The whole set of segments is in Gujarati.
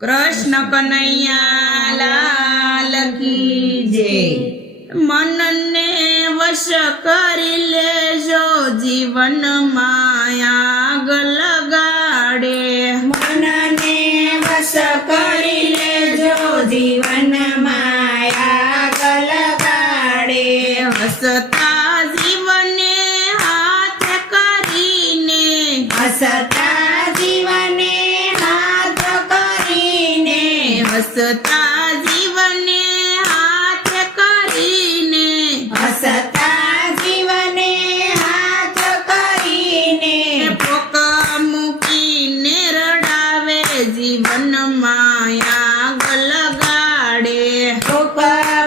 कृष्ण कन्हैया लाल की जय। मन ने वश करी लेजो जीवन माया लगाड़े। मन ने वश करी लेजो जीवन माया लगाड़े। हसता जीवने हाथ करीने, हसता जीवने हाथ करीने, हसता जीवने हाथ करीने, हसता जीवने हाथ करीने। पोक मूकीने रडावे जीवन माया लगाड़े। પોક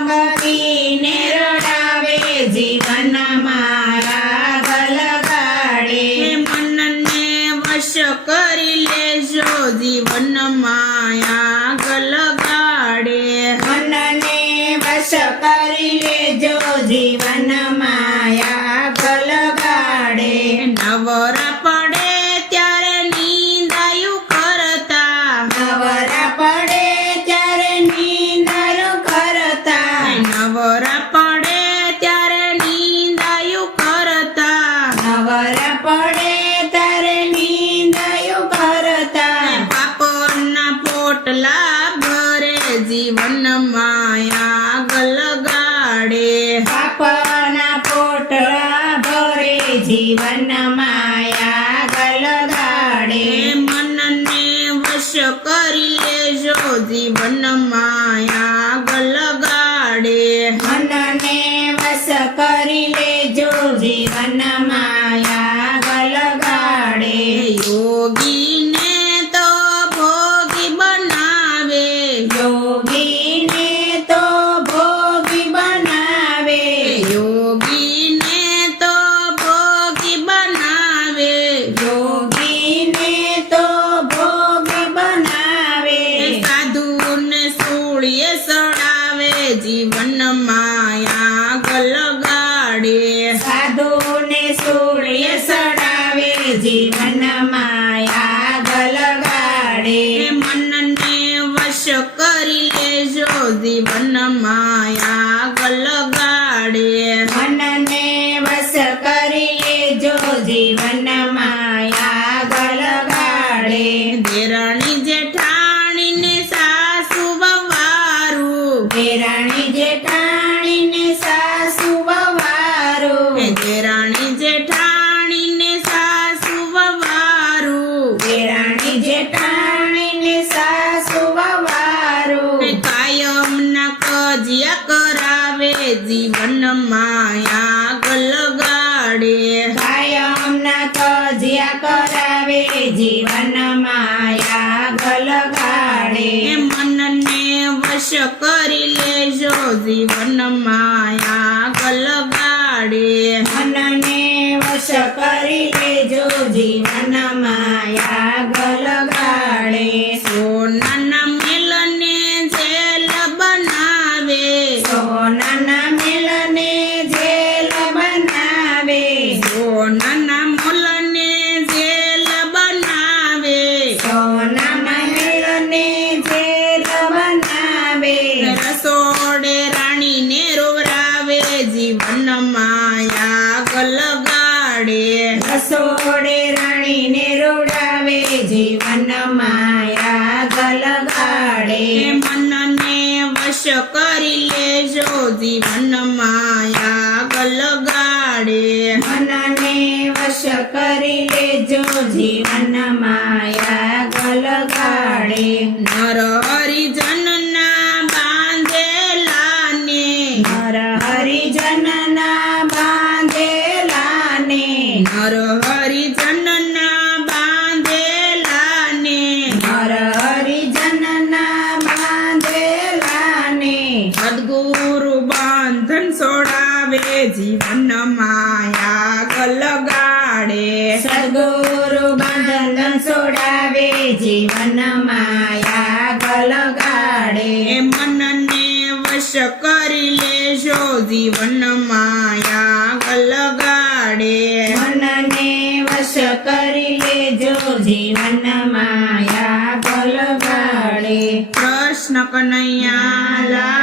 મૂકીને રડાવે જીવન માયા ગલગાડે। मनने वश करी लेजो जीवन माया गलगाड़े। મનને વશ કરી લેજો જીવન માયા ગલગાડે। નવરા પડે ત્યારે નિંદાયું કરતા, નવરા પડે ત્યારે નિંદરું કરતા, નવરા પડે ત્યારે નિંદાયું કરતા, નવરા પડે ત્યારે નિંદયું કરતા। પાપના પોટલા ભરે જીવન માયા ગલગાડે। પાપના પોટલા ભરે જીવન માયા ગલગાડે। मनने वश करी लेजो जीवन माया गलगाड़े। મનને વશ કરી લેજો જીવન માયા ગલગાડે। योगी ने तो भोगी बनावे, યોગીને તો ભોગી બનાવે, योगी ने तो भोगी बनावे। યોગીને તો ભોગી બનાવે। साधु ने सूळिए सड़ावे जीवन माया गलगाड़े। સાધુને સૂળે સડાવે જીવન માયા ગલગાડે। मनने वश करी लेजो जीवन माया गलगाड़े। મનને વશ કરી લેજો જીવન માયા ગલગાડે। દેરાણી જેઠાણી ને સાસુ વવારું, દેરાણી જેઠાણીને સાસુ વવારું, દેરાણી જેઠાણી ને સાસુ વવારું, દેરાણી જેઠાણીને સાસુ વવારું। કાયમ ના કજિયા કરાવે જીવન માયા ગલગાડે। કાયમના કજિયા કરાવે જીવન માયા ગલગાડે। મનને વશ કરી લેજો જીવન માયા ગલગાડે। મનને વશ કરી લેજો જીવન માયા ગલગાડે। સોનાના મેલને જેલ બનાવે, સોનાના મેલને જેલ બનાવે, સોનાના મોલને જેલ બનાવે, સોનાના મેલને જેલ બનાવે। રસોડે રાણીને રોવરાવે જીવન માયા ગલગાડે। રસોડે રાણીને રોડાવે જીવન માયા ગલગાડે। મનને વશ કરી લેજો જીવન માયા ગલગાડે। મનને વશ કરી લેજો જીવન માયા ગલગાડે। નર હરિજનના બાંધેલાને, નર હરિજનના બાંધેલાને, નર હરિજનના બાંધેલાને, નર હરિજનના બાંધેલાને। સદગુરુ બંધન છોડાવે જીવન માયા ગલગાડે। સદગુરુ બંધન છોડાવે જીવન માયા ગલગાડે। મનને વશ કરી લેજો જીવન માયા ગલગાડે। મનને વશ કરી લેજો જીવન માયા ગલગાડે। કૃષ્ણ કનૈયા લાલ